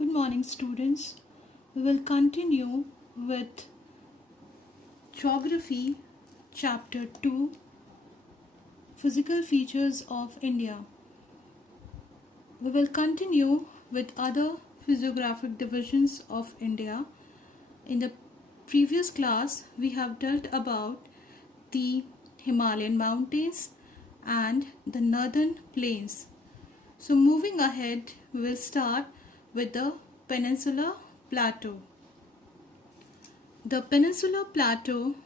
Good morning, students. We will continue with Geography, Chapter 2, Physical Features of India. We will continue with other physiographic divisions of India. In the previous class, we have dealt about the Himalayan mountains and the northern plains. So moving ahead, we will start with the Peninsular Plateau. The Peninsular Plateau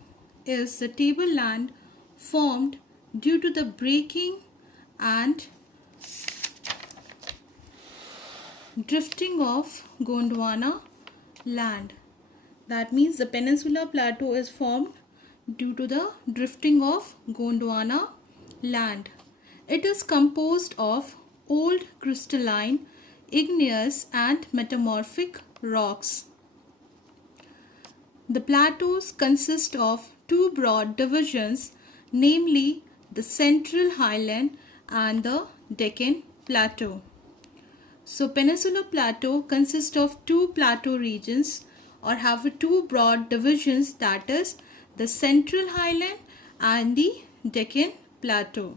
is the tableland formed due to the breaking and drifting of Gondwana land. That means the Peninsular Plateau is formed due to the drifting of Gondwana land. It is composed of old crystalline, igneous and metamorphic rocks. The plateaus consist of two broad divisions, namely the Central Highland and the Deccan Plateau. So Peninsular Plateau consists of two plateau regions or have two broad divisions, that is the Central Highland and the Deccan Plateau.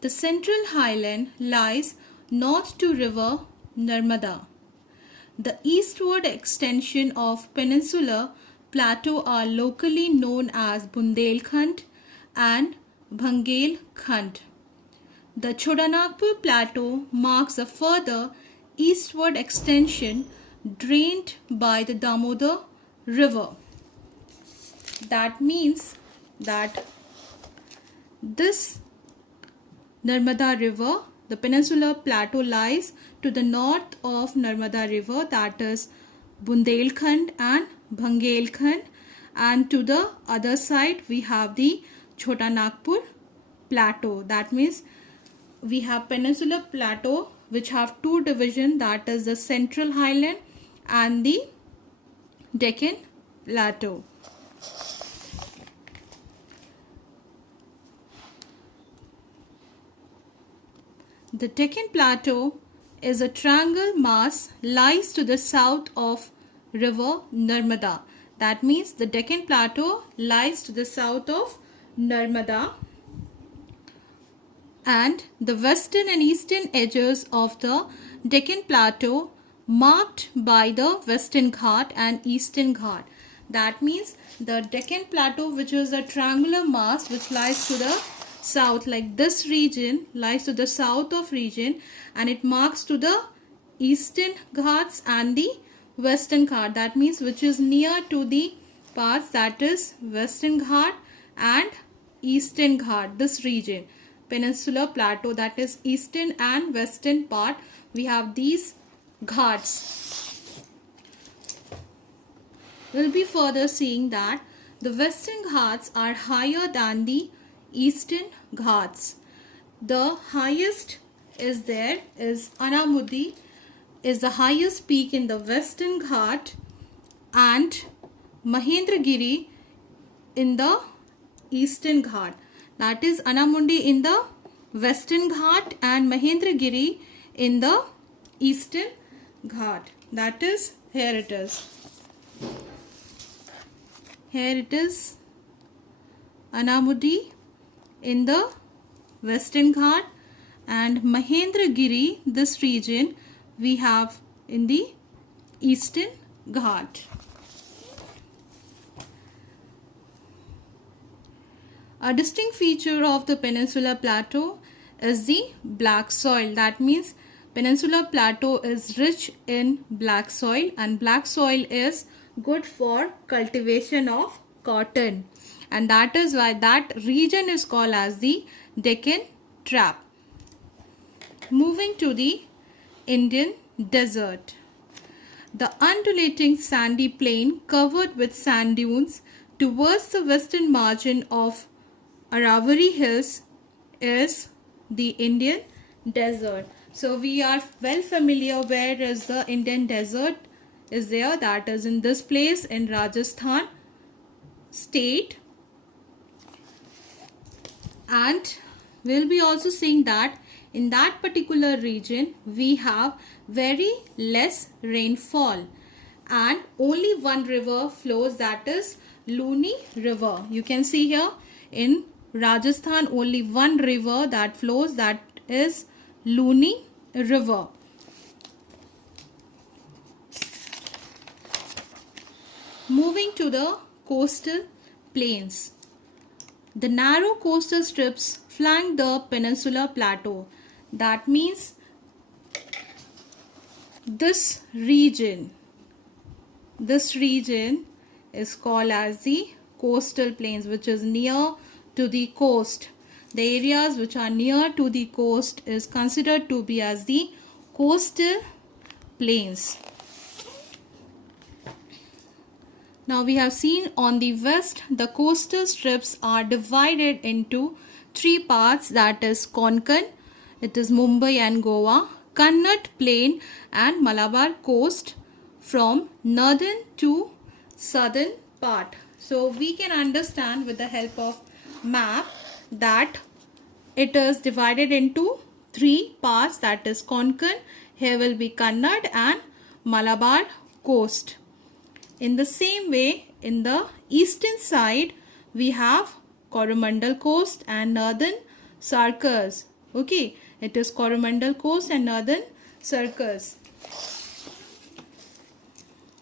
The Central Highland lies north to river Narmada. The eastward extension of Peninsular Plateau are locally known as Bundelkhand and Bhangelkhand. The Chotanagpur Plateau marks a further eastward extension drained by the Damodar River. That means that this Narmada River, the Peninsular Plateau lies to the north of Narmada River, that is Bundelkhand and Bhangelkhand, and to the other side we have the Chotanagpur Plateau. That means we have Peninsular Plateau which have two divisions, that is the Central Highland and the Deccan Plateau. The Deccan Plateau is a triangle mass lies to the south of river Narmada. That means the Deccan Plateau lies to the south of Narmada, and the western and eastern edges of the Deccan Plateau marked by the Western Ghat and Eastern Ghat. That means the Deccan Plateau, which is a triangular mass which lies to the south, like this region lies to the south of region, and it marks to the Eastern Ghats and the Western Ghat. That means which is near to the parts, that is Western Ghat and Eastern Ghat. This region, Peninsular Plateau, that is eastern and western part, we have these ghats. We'll be further seeing that the Western Ghats are higher than the Eastern Ghats. The highest is Anamudi is the highest peak in the Western Ghat, and Mahendragiri in the Eastern Ghat. That is Anamundi in the Western Ghat and Mahendragiri in the Eastern Ghat. That is, here it is. Here it is Anamudi in the Western Ghat, and Mahendragiri, this region we have in the Eastern Ghat. A distinct feature of the Peninsular Plateau is the black soil. That means Peninsular Plateau is rich in black soil, and black soil is good for cultivation of cotton, and that is why that region is called as the Deccan Trap. Moving to the Indian desert. The undulating sandy plain covered with sand dunes towards the western margin of Aravalli Hills is the Indian desert. So we are well familiar where is the Indian desert is there, that is in this place in Rajasthan state, and we'll be also seeing that in that particular region we have very less rainfall, and only one river flows, that is Luni river. You can see here in Rajasthan only one river that flows, that is Luni river. Moving to the coastal plains. The narrow coastal strips flank the peninsular plateau. That means this region is called as the coastal plains, which is near to the coast. The areas which are near to the coast is considered to be as the coastal plains. Now we have seen on the west, the coastal strips are divided into three parts, that is Konkan, it is Mumbai and Goa, Kannada plain and Malabar coast from northern to southern part. So we can understand with the help of map that it is divided into three parts, that is Konkan, here will be Kannada and Malabar coast. In the same way, in the eastern side, we have Coromandel coast and northern circus. Okay, it is Coromandel coast and northern circus.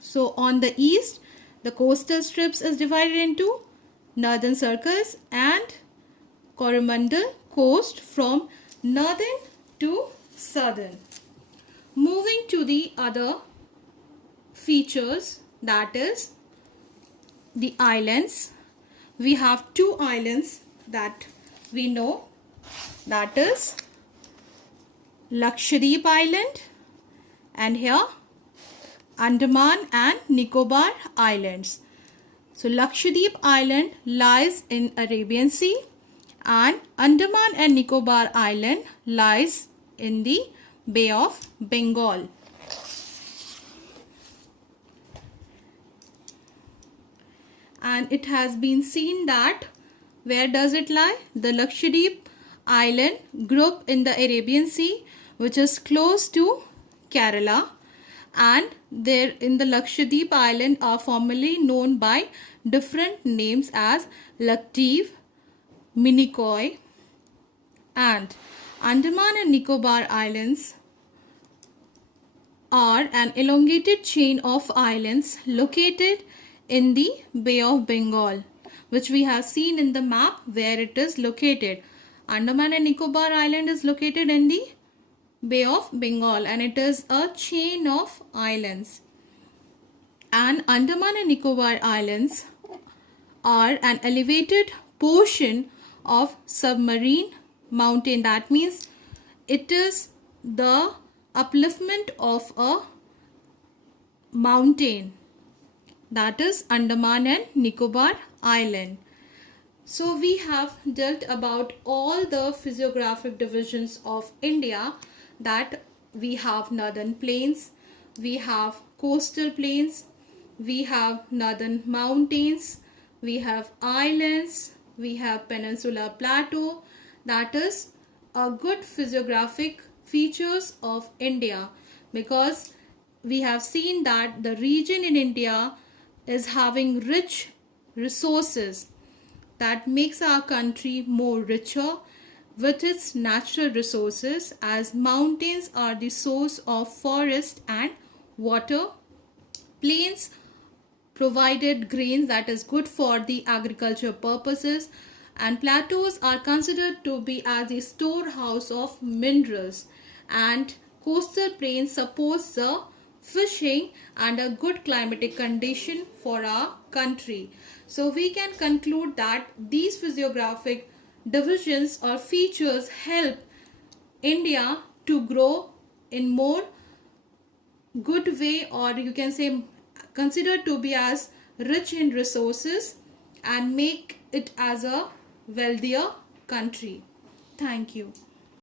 So on the east, the coastal strips is divided into northern circus and Coromandel coast from northern to southern. Moving to the other features, that is the islands. We have two islands that we know, that is Lakshadweep Island and here Andaman and Nicobar Islands. So Lakshadweep Island lies in Arabian Sea and Andaman and Nicobar Island lies in the Bay of Bengal. And it has been seen that where does it lie? The Lakshadweep Island group in the Arabian Sea, which is close to Kerala, and there in the Lakshadweep Island are formerly known by different names as Lakdweep, Minicoy, and Andaman and Nicobar Islands are an elongated chain of islands located in the Bay of Bengal, which we have seen in the map where it is located. Andaman and Nicobar Island is located in the Bay of Bengal and it is a chain of islands. And Andaman and Nicobar Islands are an elevated portion of submarine mountain. That means it is the upliftment of a mountain, that is Andaman and Nicobar Island. So we have dealt about all the physiographic divisions of India, that we have northern plains, we have coastal plains, we have northern mountains, we have islands, we have peninsular plateau. That is a good physiographic features of India, because we have seen that the region in India is having rich resources that makes our country more richer with its natural resources, as mountains are the source of forest and water. Plains provided grains that is good for the agriculture purposes, and plateaus are considered to be as the storehouse of minerals, and coastal plains supports the fishing and a good climatic condition for our country. So we can conclude that these physiographic divisions or features help India to grow in more good way, or you can say considered to be as rich in resources, and make it as a wealthier country. Thank you.